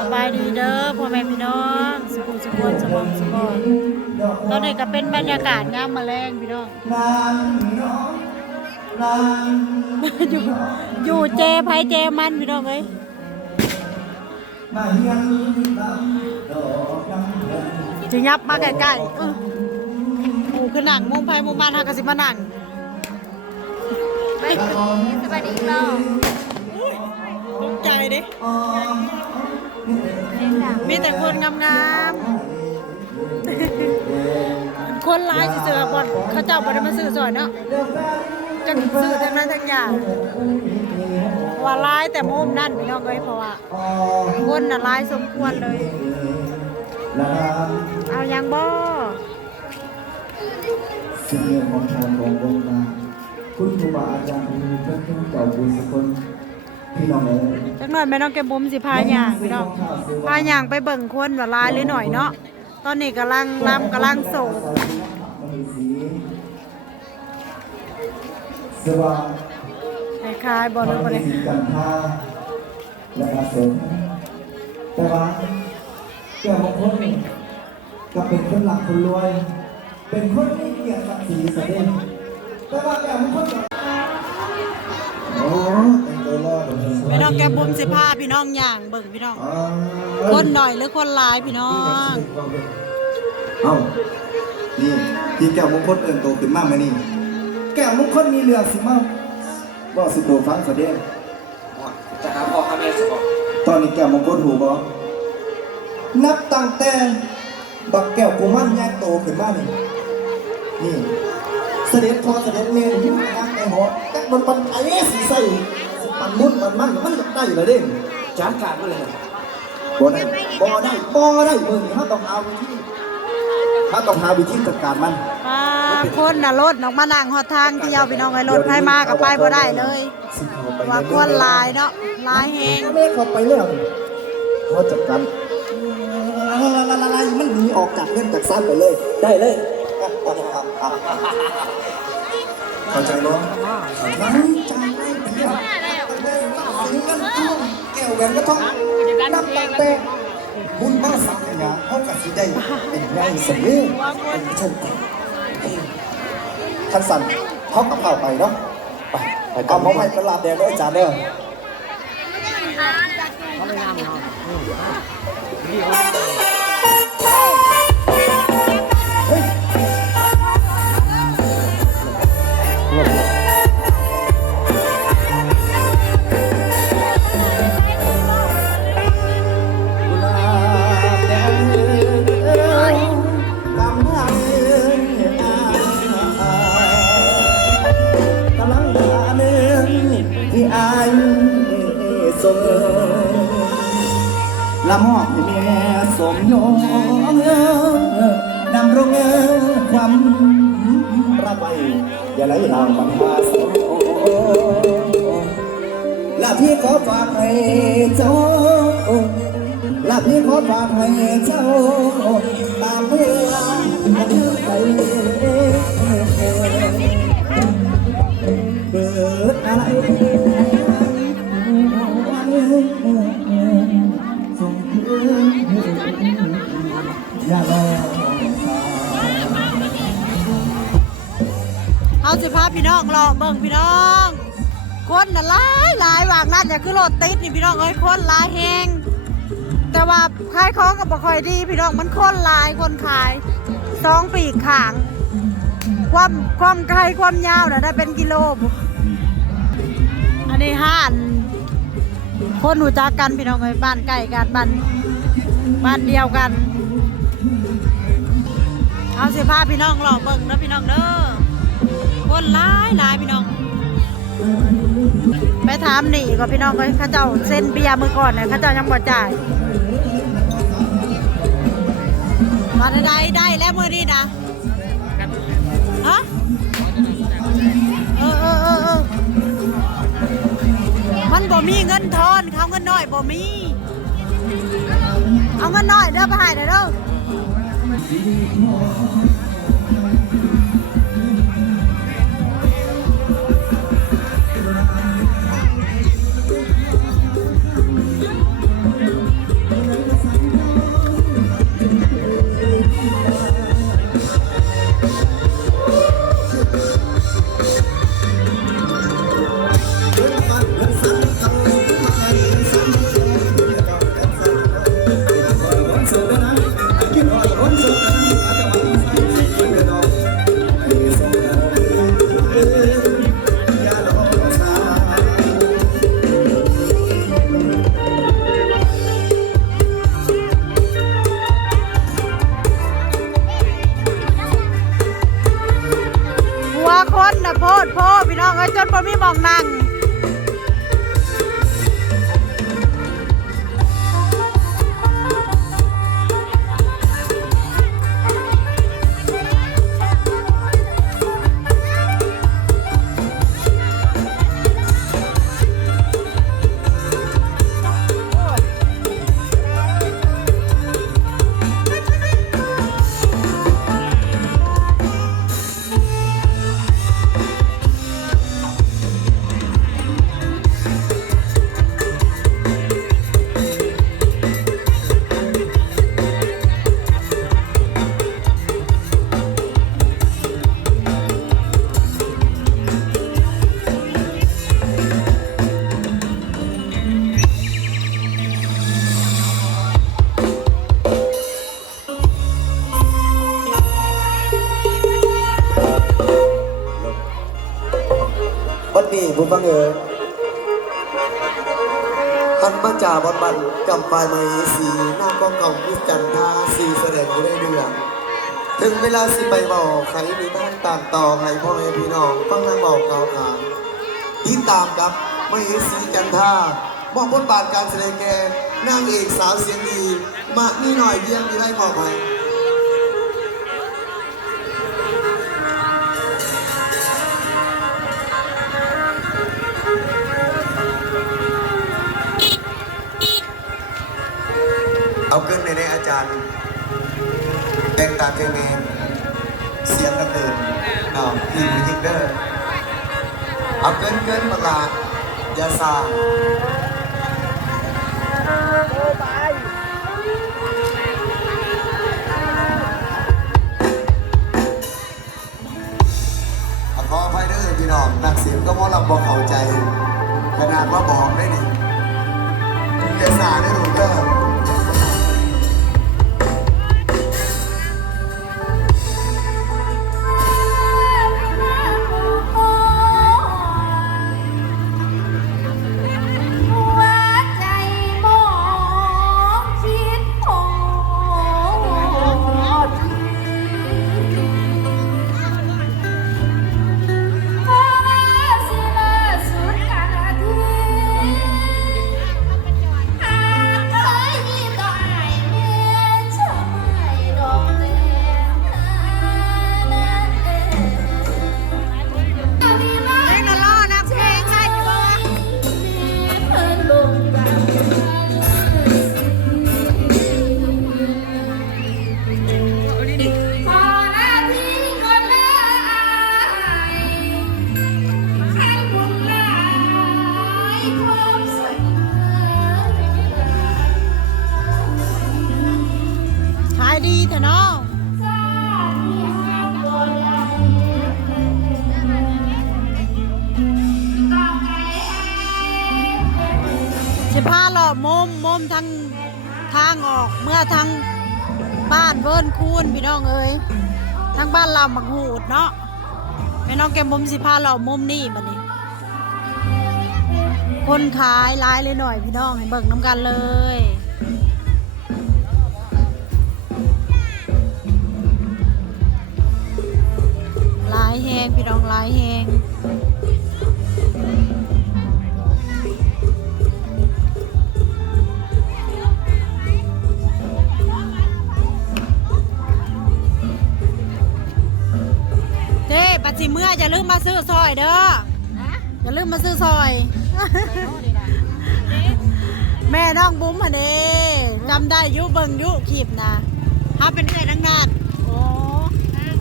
สบายดีเด้อพ่อแม่พี่น้องสุขุมสุขวนสมองสุขอนตอนนี้ก็เป็นบรรยากาศงามมาแรงพี่น้องอยู่อยู่เจไผเจมันพี่น้องเอ้ยจะยับมาใกล้ๆเออหมูคือหนังมุมไผมุมมันหากะสิมาหนังสวัสดีเราตกใจ เด้มีแต่คนงามๆคนร้ายสิเสือบอลเขาเจ้าบ่ได้มาซื้อซอยเนาะจะซื้อทั้งนั้นทั้งอย่างว่าร้ายแต่มุมนั่นพี่น้องเอ้ยเพราะว่าคนน่ะร้ายสมควรเลย เอายังบ่เรื่องของทางของวงกาคุณครูบาอาจารย์มีพื่อนเพื่อนเก่าบุญสกุล พี่น้องเอ๋ยจักหน่อยแม่น้องแกมบุมสิพาย่างพี่น้องพาย่างไปเบิ่งคนว่าร้ายหรือหน่อยเนาะตอนนี้กำลังรำกำลังโศกมณีศรีสว่างคล้ายๆบ่หรือมบ่ณีได้ศรีกันทาและอาสมแต่ว่าแก่บางคนก็เป็นคนหลักคนรวย เป็นคนที่เกียรติศักดิ์ศรีเสด็จแต่ว่าแก่บางคนก็ องแกมบุมสิพาพี่น้องย่างเบิ่งพี่น้องอ่าคนหน่อยหรือคนร้ายพี่น้อง เอ้านี่ที่แก้วมงคลเอินโตขึ้นมากไหมนี่ แก้วมงคลมีเรือสิมาว่าสุดโตฟังสะเด้งจะหาพ่อข้าแม่สบอกตอนนี้แก้วมงคลหูบอนับตั้งแต่บักแก้วกุมันแยกโตขึ้นมานี่นี่ เสด็จพอเสด็จเมนยิ้มนักในหอจักมันปันไอ้สีใส สิปันมุ่นมันมันมันได้อยู่แล้วเด้งจานการมาเลยนะบ่ได้บ่ได้บ่ได้มึงถ้าต้องเอาวิธีถ้าต้องหาวิธีจัดการมันป้าคนน่ะรถออกมานั่งหอดทางเที่ยวพี่น้องไอ้รถไผมาก็ไปบ่ได้เลยสิเข้าไปว่าคนหลายเนาะหลายแฮงแม่เข้าไปแล้วเขาจัดการละละละมันหนีออกจากเล่นจากซ่านไปเลย ได้เลยเข้าใจเนาะ แก้นก็ต้องนับตั้งแต่บุญมาสักอย่าเขากับสิได้เป็นไรสำเร็จชมท่านสั่นเขากับเข้าไปเนาะไปไปเอาเขาไปประหลาดแดงด้วยจานเด้อ สมละมอบให้แม่สมยงดำรงความระบายอย่าไหลลางบังหาสมละพี่ขอฝากให้เจ้าละพี่ขอฝากให้เจ้า ตามเวลาไปเกิดอะไร เอาสิพาพี่น้องรอเบิ่งพี่น้อง คนน่ะหลายหลายวางนั่นอย่าคือรถติดนี่พี่น้องเอ้ยคนหลายแฮงแต่ว่าขายของก็บ่ค่อยดี พี่น้องมันคนหลายคนขายสองปีกขาง ความความไกลความยาวน่ะได้เป็นกิโลอันนี้ห้านคนหูจักกันพี่น้องเอ้ยบ้านใกล้กันบ้านบ้านเดียวกัน เอาสิพาพี่น้องรอเบิ่งนะพี่น้องเด้อ คนหลายหลายพี่น้อง ไปถามหนีก่อนพี่น้องเลยข้าเจ้าเส้นเบียร์มือก่อนเนี่ยข้าเจ้ายังบ่จ่ายมาได้ได้แล้วมือนี้นะฮะเออเออเออเออมันบ่มีเงินทอนเขาเงินน้อยบ่มี เอาเงินน้อยเด้อไปหายเด้อ แต่โพดโพดพี่น้องไอ้ยจนบ่มีหมองนั่ง นนี้ผมบังเอิญอันมาจากวันบันกำปลายไม้สีหน้าก้องเก่าพิจันทาสีแสดงอยู่ได้เดือนถึงเวลาสิไปบอกใครมีบ้านต่างต่อให้พ่อแม่พี่น้องฟังนางบอกกล่าวขานติดตามกับไม้สีจันทาบอกบทบาทการแสดงแก่นางเอกสาวเสียงดี มานี่หน่อยเยี่ยมมีไรบอกไป แต่งตาเทเมนเสียงกระเตือนเนาะทีมยิงเดอร์เอาเกินเกินมาลายาซาเอาขออภัยเด้อพี่น้องนักเสียงก็มอลำบอกเข้าใจขนาดว่าบอกได้นี่ยาซาได้หนูเด้อหั ดีเถอะเนาะสิพาหลอมุมมุมทางทางออกเมื่อทางบ้านเวิร์นคูนพี่น้องเอ้ยทางบ้านลำบักหูดเนาะแม่น้องแกมมุมสิพาหลอมุมนี่บัดนี้ คนขายหลายเลยหน่อยพี่น้องให้เบิ่งน้ำกันเลยายแหงพี่น้องหลายแหงเจ้ปัจจิเมื่ออย่าลืมมาซื้อซอยเด้ออย่าลืมมาซื้อซอย แม่น้องบุ้มฮะเด้จำได้อยุเบิงอยุคลิปนะถ้าเป็นเอ้ยนังนานโอ้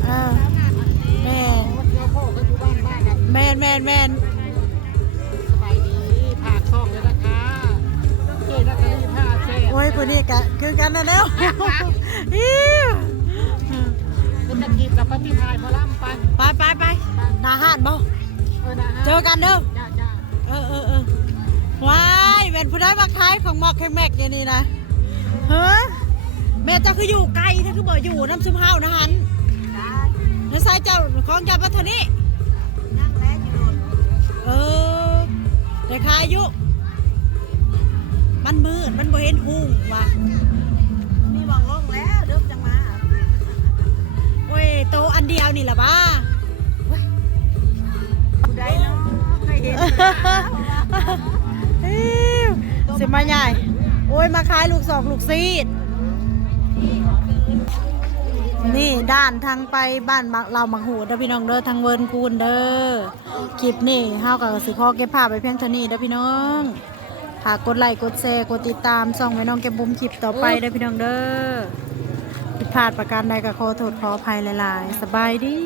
เออแม่แมนแมนแมนสบายดีผ่าช่องเลยนะคะเคยนักเรียนผ้าแช่โอ้ยคนนี้กะคือกันนะเด้ออิ๊วเป็นตะกีบกับปฏิทายพอล่ำปันไปไปไปหนาหานบ่เออนะฮะเจอกันเด้อจ้าจ้าเออเออเออว้ายเป็นผู้ได้มาขายของหมอกแขงแม็กอย่างนี้นะเฮ้ยแม่เจ้าคืออยู่ไกลถ้าคือบ่อยู่น้ำซุมเฮานะฮัน แล้วใส่เจ้าของเจ้าปัทนี้เออแต่ขายอยู่มันมืดมันบ่เห็นหุ่งว่ะมีหวังลงแล้วเริ่มจังมาโอ้ยโตะอันเดียวนี่แหละบ้าผู้ใดเนาะอิ๊วสิมาใหญ่โอ้ยมาขายลูกสอกลูกซีด ด้านทางไปบ้านบักเราบักหูเด้อพี่น้องเด้อทางเวิร์นคูนเด้อคลิปนี่เฮากับสิขอเก็บภาพไปเพียงเท่านี้เด้อพี่น้องฝากกดไลค์กดแชร์กดติดตามส่องไว้น้องเก็บบุมคลิปต่อไปเด้อพี่น้องเด้อผิดพลาดประการใดก็ขอโทษขออภัยหลาย ๆ สบายดี